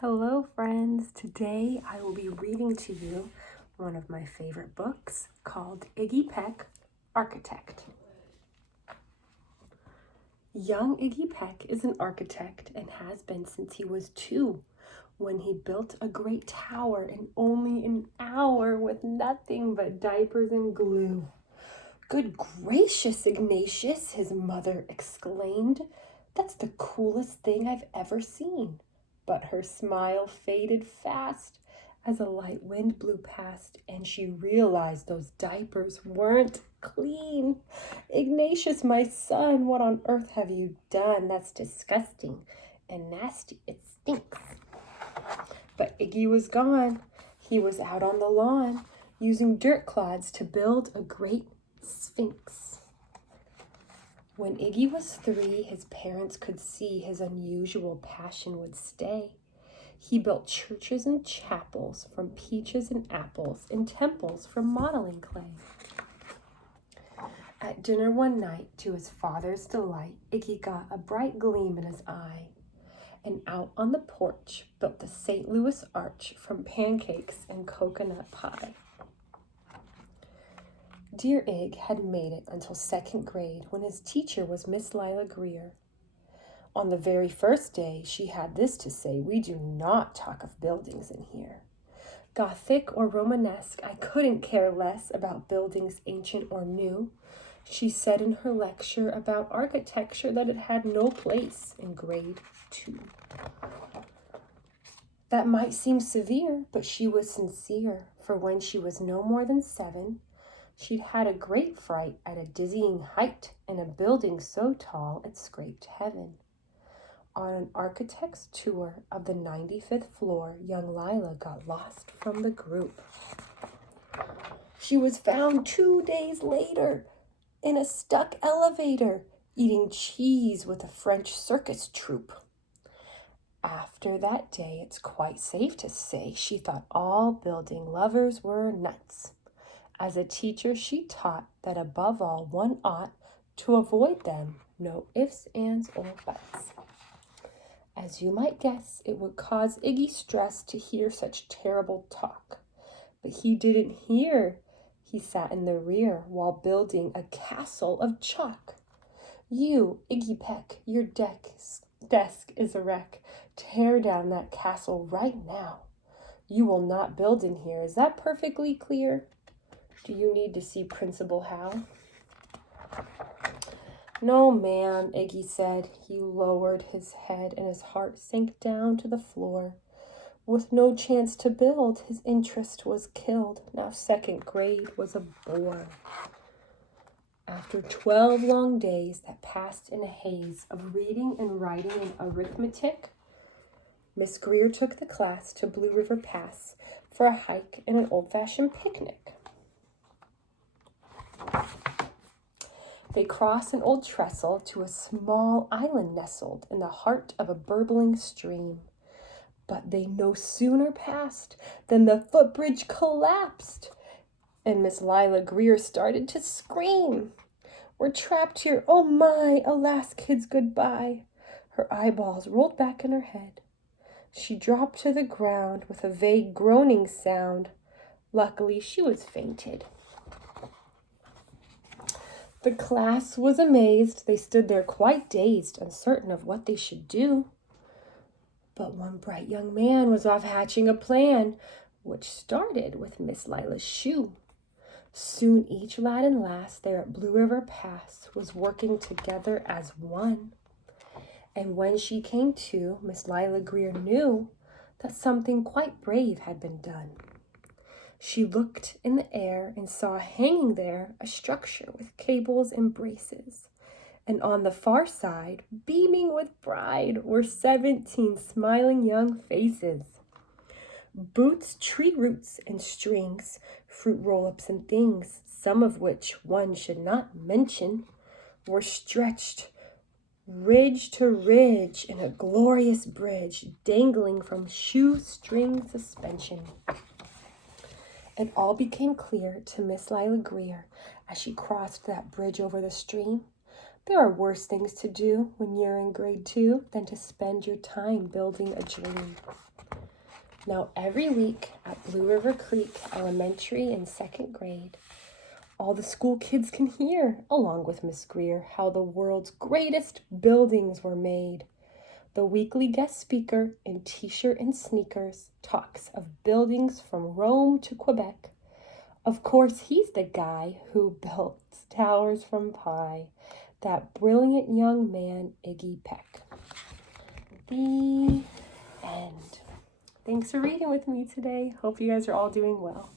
Hello friends, today I will be reading to you one of my favorite books called Iggy Peck Architect. Young Iggy Peck is an architect and has been since he was 2 when he built a great tower in only an hour with nothing but diapers and glue. "Good gracious, Ignatius," his mother exclaimed. "That's the coolest thing I've ever seen." But her smile faded fast as a light wind blew past and she realized those diapers weren't clean. "Ignatius, my son, what on earth have you done? That's disgusting and nasty. It stinks." But Iggy was gone. He was out on the lawn using dirt clods to build a great sphinx. When Iggy was 3, his parents could see his unusual passion would stay. He built churches and chapels from peaches and apples and temples from modeling clay. At dinner one night, to his father's delight, Iggy got a bright gleam in his eye, and out on the porch built the St. Louis Arch from pancakes and coconut pie. Dear Ig had made it until 2nd grade when his teacher was Miss Lila Greer. On the very first day, she had this to say: "We do not talk of buildings in here. Gothic or Romanesque, I couldn't care less about buildings ancient or new." She said in her lecture about architecture that it had no place in grade 2. That might seem severe, but she was sincere, for when she was no more than 7, she'd had a great fright at a dizzying height in a building so tall it scraped heaven. On an architect's tour of the 95th floor, young Lila got lost from the group. She was found 2 days later in a stuck elevator, eating cheese with a French circus troupe. After that day, it's quite safe to say she thought all building lovers were nuts. As a teacher, she taught that above all, one ought to avoid them. No ifs, ands, or buts. As you might guess, it would cause Iggy stress to hear such terrible talk. But he didn't hear. He sat in the rear while building a castle of chalk. "You, Iggy Peck, your desk is a wreck. Tear down that castle right now. You will not build in here. Is that perfectly clear? Do you need to see Principal Hal?" "No, ma'am," Iggy said. He lowered his head and his heart sank down to the floor. With no chance to build, his interest was killed. Now 2nd grade was a bore. After 12 long days that passed in a haze of reading and writing and arithmetic, Miss Greer took the class to Blue River Pass for a hike and an old-fashioned picnic. They crossed an old trestle to a small island nestled in the heart of a burbling stream. But they no sooner passed than the footbridge collapsed, and Miss Lila Greer started to scream. "We're trapped here. Oh my, alas, kids, goodbye." Her eyeballs rolled back in her head. She dropped to the ground with a vague groaning sound. Luckily, she was fainted. The class was amazed. They stood there quite dazed, uncertain of what they should do. But one bright young man was off hatching a plan, which started with Miss Lila's shoe. Soon each lad and lass there at Blue River Pass was working together as one. And when she came to, Miss Lila Greer knew that something quite brave had been done. She looked in the air and saw hanging there a structure with cables and braces. And on the far side, beaming with pride, were 17 smiling young faces. Boots, tree roots, and strings, fruit roll-ups and things, some of which one should not mention, were stretched ridge to ridge in a glorious bridge dangling from shoestring suspension. It all became clear to Miss Lila Greer as she crossed that bridge over the stream. There are worse things to do when you're in grade 2 than to spend your time building a dream. Now, every week at Blue River Creek Elementary in second grade, all the school kids can hear, along with Miss Greer, how the world's greatest buildings were made. The weekly guest speaker in t-shirt and sneakers talks of buildings from Rome to Quebec. Of course, he's the guy who built towers from pie, that brilliant young man, Iggy Peck. The end. Thanks for reading with me today. Hope you guys are all doing well.